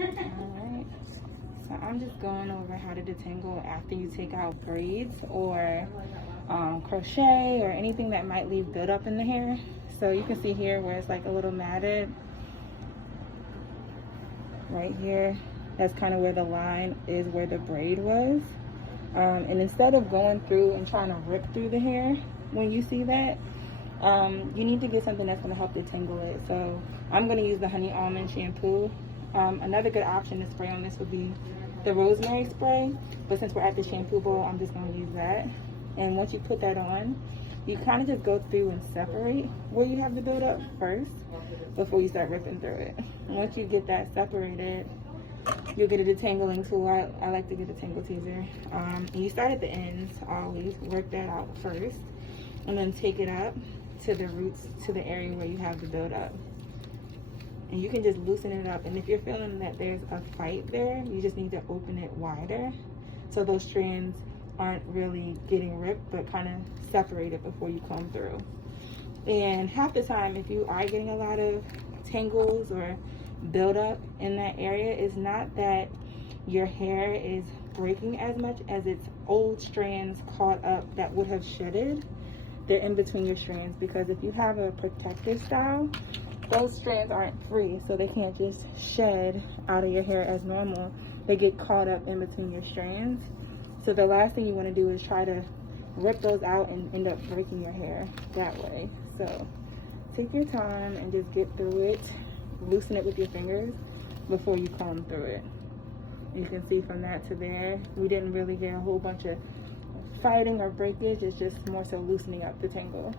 Alright, so I'm just going over how to detangle after you take out braids or crochet or anything that might leave buildup in the hair. So you can see here where it's like a little matted right here. That's kind of where the line is where the braid was. And instead of going through and trying to rip through the hair when you see that, you need to get something that's going to help detangle it. So I'm going to use the honey almond shampoo. Another good option to spray on this would be the rosemary spray, but since we're at the shampoo bowl, I'm just going to use that. And once you put that on, you kind of just go through and separate where you have the buildup first before you start ripping through it. And once you get that separated, you'll get a detangling tool. I like to get a tangle teaser. And you start at the ends, always work that out first, and then take it up to the roots, to the area where you have the buildup. And you can just loosen it up. And if you're feeling that there's a fight there, you just need to open it wider so those strands aren't really getting ripped, but kind of separated before you comb through. And half the time, if you are getting a lot of tangles or buildup in that area, it's not that your hair is breaking as much as it's old strands caught up that would have shedded. They're in between your strands, because if you have a protective style, those strands aren't free, so they can't just shed out of your hair as normal. They get caught up in between your strands. So the last thing you want to do is try to rip those out and end up breaking your hair that way. So take your time and just get through it. Loosen it with your fingers before you comb through it. You can see from that to there, we didn't really get a whole bunch of fighting or breakage. It's just more so loosening up the tangle.